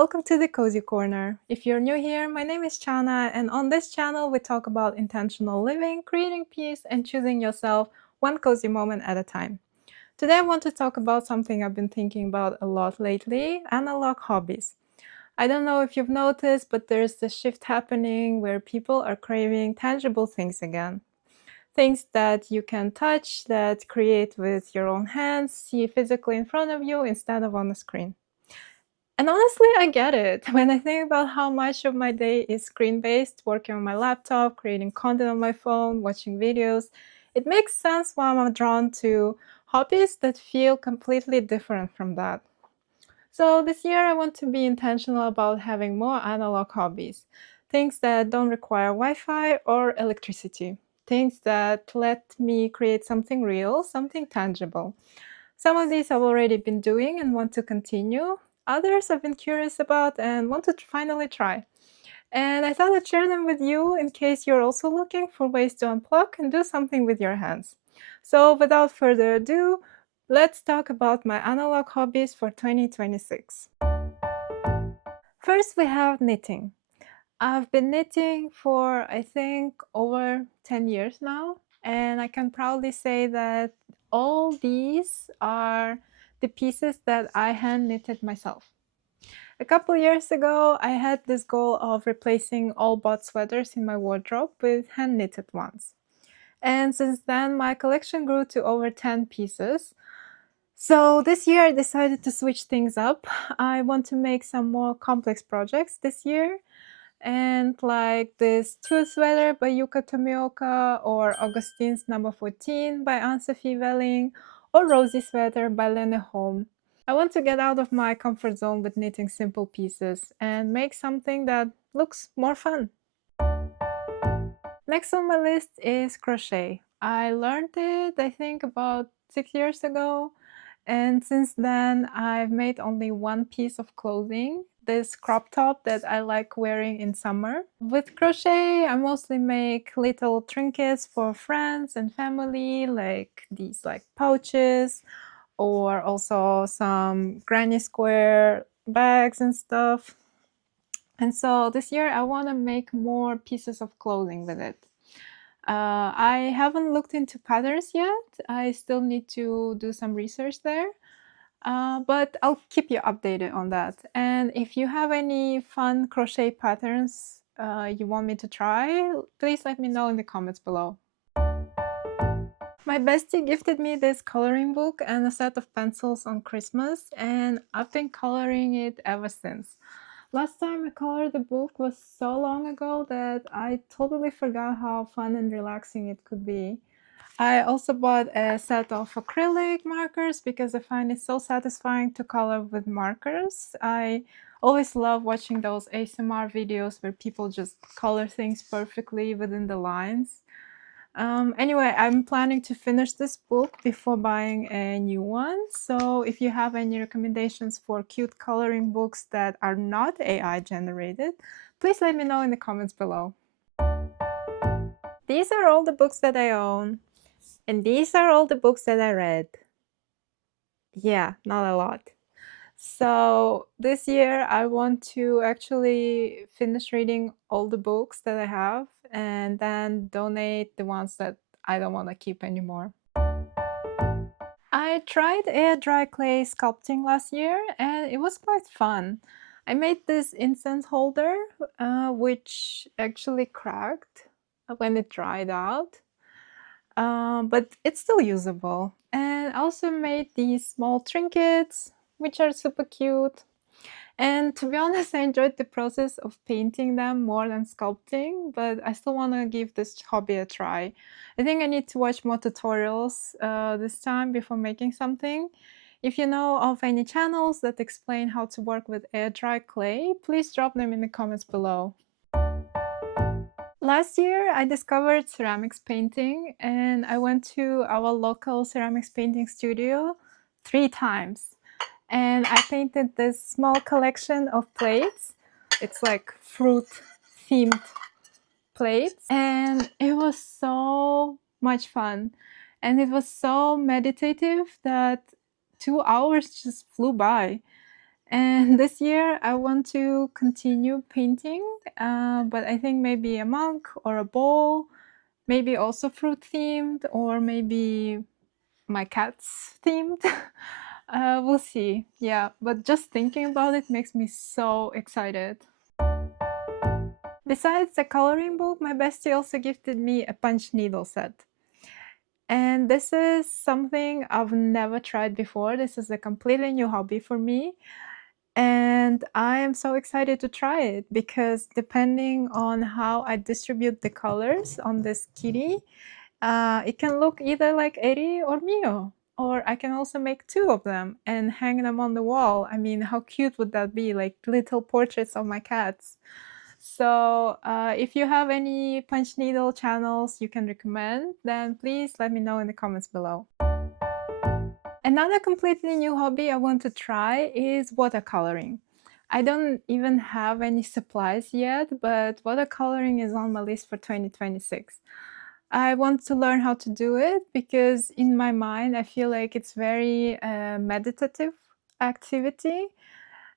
welcome to the Cozy Corner. If you're new here, my name is Chana, and on this channel we talk about intentional living, creating peace, and choosing yourself one cozy moment at a time. Today I want to talk about something I've been thinking about a lot lately: analog hobbies. I don't know if you've noticed, but there's this shift happening where people are craving tangible things again. Things that you can touch, that create with your own hands, see physically in front of you instead of on a screen. And honestly, I get it. When I think about how much of my day is screen-based, working on my laptop, creating content on my phone, watching videos, it makes sense why I'm drawn to hobbies that feel completely different from that. So this year I want to be intentional about having more analog hobbies. Things that don't require Wi-Fi or electricity. Things that let me create something real, something tangible. Some of these I've already been doing and want to continue. Others I've been curious about and want to finally try. And I thought I'd share them with you in case you're also looking for ways to unplug and do something with your hands. So without further ado, let's talk about my analog hobbies for 2026. First, we have knitting. I've been knitting for, I think, over 10 years now, and I can proudly say that all these are the pieces that I hand knitted myself. A couple years ago, I had this goal of replacing all bought sweaters in my wardrobe with hand knitted ones. And since then, my collection grew to over 10 pieces. So this year I decided to switch things up. I want to make some more complex projects this year, and like this Tooth Sweater by Yuka Tomioka, or Augustine's Number 14 by Anne-Sophie Welling, or Rosy Sweater by Lene Holm. I want to get out of my comfort zone with knitting simple pieces and make something that looks more fun. Next on my list is crochet. I learned it, I think, about 6 years ago, and since then I've made only one piece of clothing, this crop top that I like wearing in summer. With crochet, I mostly make little trinkets for friends and family, like these pouches, or also some granny square bags and stuff. And so this year I want to make more pieces of clothing with it. I haven't looked into patterns yet. I still need to do some research there. But I'll keep you updated on that. And if you have any fun crochet patterns you want me to try, please let me know in the comments below. My bestie gifted me this coloring book and a set of pencils on Christmas, and I've been coloring it ever since. Last time I colored the book was so long ago that I totally forgot how fun and relaxing it could be. I also bought a set of acrylic markers because I find it so satisfying to color with markers. I always love watching those ASMR videos where people just color things perfectly within the lines. Anyway, I'm planning to finish this book before buying a new one. So if you have any recommendations for cute coloring books that are not AI generated, please let me know in the comments below. These are all the books that I own, and these are all the books that I read. Yeah, not a lot. So this year I want to actually finish reading all the books that I have and then donate the ones that I don't want to keep anymore. I tried air dry clay sculpting last year and it was quite fun. I made this incense holder which actually cracked when it dried out, but it's still usable. And I also made these small trinkets which are super cute. And to be honest, I enjoyed the process of painting them more than sculpting, but I still want to give this hobby a try. I think I need to watch more tutorials this time before making something. If you know of any channels that explain how to work with air dry clay, please drop them in the comments below. Last year, I discovered ceramics painting, and I went to our local ceramics painting studio 3 times. And I painted this small collection of plates. It's like fruit themed plates, and it was so much fun, and it was so meditative that 2 hours just flew by. And this year I want to continue painting, but I think maybe a mug or a bowl, maybe also fruit themed, or maybe my cat's themed. We'll see. Yeah, but just thinking about it makes me so excited. Besides the coloring book, my bestie also gifted me a punch needle set. And this is something I've never tried before. This is a completely new hobby for me. And I am so excited to try it because depending on how I distribute the colors on this kitty, it can look either like Eri or Mio. Or I can also make two of them and hang them on the wall. I mean, how cute would that be? Like little portraits of my cats. So if you have any punch needle channels you can recommend, then please let me know in the comments below. Another completely new hobby I want to try is watercoloring. I don't even have any supplies yet, but watercoloring is on my list for 2026. I want to learn how to do it because in my mind I feel like it's very meditative activity,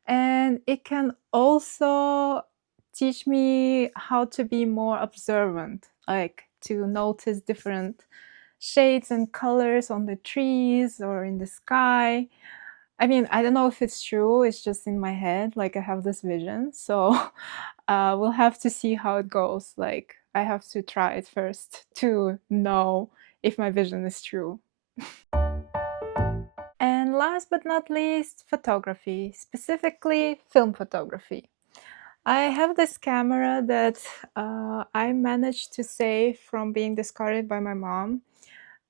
and it can also teach me how to be more observant, like to notice different shades and colors on the trees or in the sky. I mean, I don't know if it's true, it's just in my head, like I have this vision. So we'll have to see how it goes. Like I have to try it first to know if my vision is true. And last but not least, photography, specifically film photography. I have this camera that I managed to save from being discarded by my mom.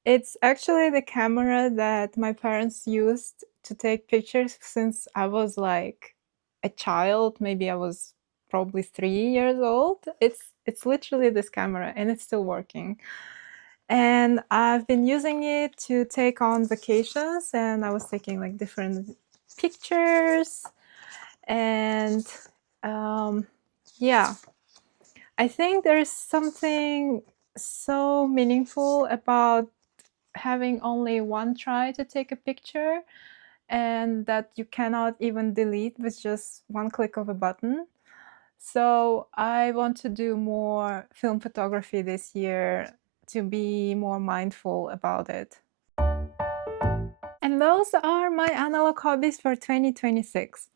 It's actually the camera that my parents used to take pictures since I was like a child. Maybe I was probably 3 years old. It's literally this camera and it's still working. And I've been using it to take on vacations, and I was taking like different pictures. And yeah, I think there's something so meaningful about having only one try to take a picture and that you cannot even delete with just one click of a button. So I want to do more film photography this year to be more mindful about it. And those are my analog hobbies for 2026.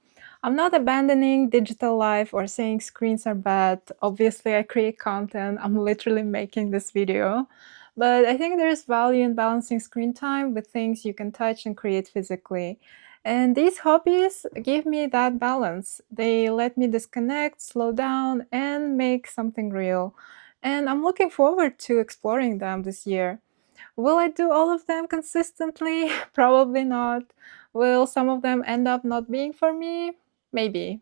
I'm not abandoning digital life or saying screens are bad. Obviously, I create content. I'm literally making this video. But I think there's value in balancing screen time with things you can touch and create physically. And these hobbies give me that balance. They let me disconnect, slow down, and make something real. And I'm looking forward to exploring them this year. Will I do all of them consistently? Probably not. Will some of them end up not being for me? Maybe.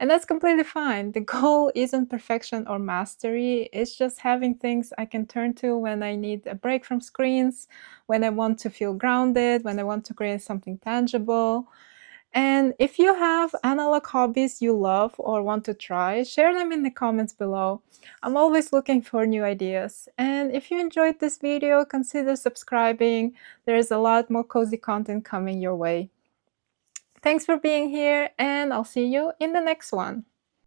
And that's completely fine. The goal isn't perfection or mastery, it's just having things I can turn to when I need a break from screens, when I want to feel grounded, when I want to create something tangible. And if you have analog hobbies you love or want to try, share them in the comments below. I'm always looking for new ideas. And if you enjoyed this video, consider subscribing. There is a lot more cozy content coming your way. Thanks for being here, and I'll see you in the next one.